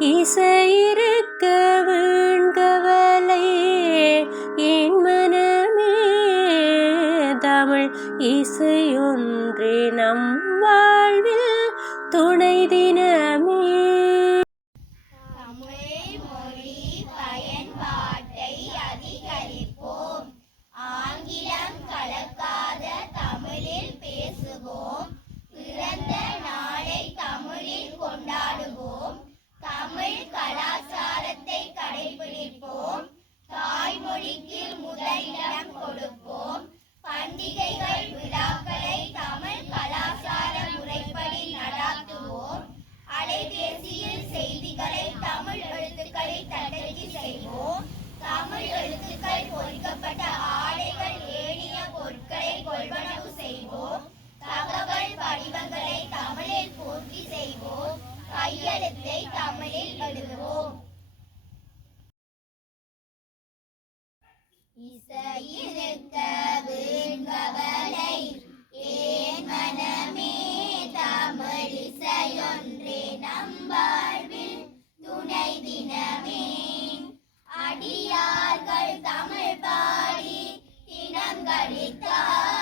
இசையிருக்க பொருட்களை கொள்வனவு செய்வோம் தகவல் படிவங்களை தமிழில் பூர்த்தி செய்வோம் கையெழுத்தை தமிழில் எழுதுவோம் இசையிருக்க வீண்கவலை ஏன் மனமே தமிழ் இசையொன்றே நம் வாழ்வில் துணை தினமே அடியார்கள் தமிழ் பா தினம்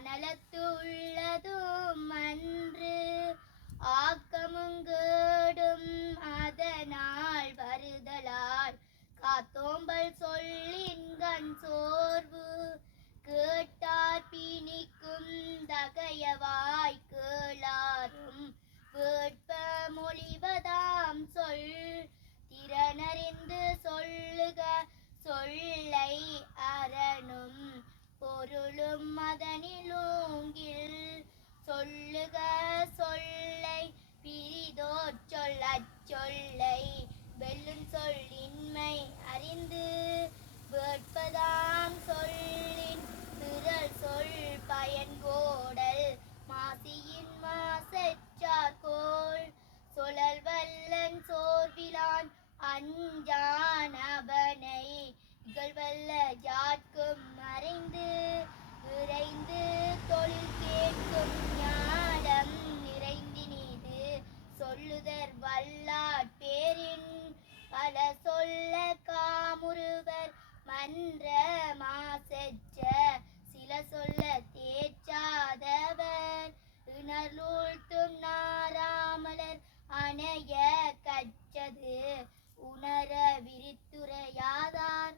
நலத்துள்ளதும் அன்று ஆக்கமுங்கேடும் அதனால் வருதலால் காத்தோம்பல் சொல்லின்கண் சோர்வு கேட்டார் பிணிக்கும் தகையவாய் கேளாரும் வேட்ப மொழிவதாம் சொல் திறனறிந்து சொல்லுக சொல்லை அரணும் பொருளும் அதனிலூங்கில் சொல்லுக சொல்லை பிரிதோர் சொல் அச்சொல்லை வெல்லும் சொல்லின்மை அறிந்து வேட்பதாம் சொல்லின் திரள் சொல் பயன்கோடல். மாசியின் மாசற்றார்கோள் சொலல் வல்லன் சோர்விலான் அஞ்சான் அவனை இகழ்வல்ல ஜாட்கும் மறைந்து விரைந்து தொழில் கேட்கும் ஞானம் நிறைந்தினீது. சொல்லுதர் வல்லாட் பேரின் பல சொல்ல காமுருவர் மன்ற மாசெச்ச சில சொல்ல தேச்சாதவர் இணர்லூழ்த்தும் நாராமலர் அணைய கச்சது உணர விரித்துரையாதார்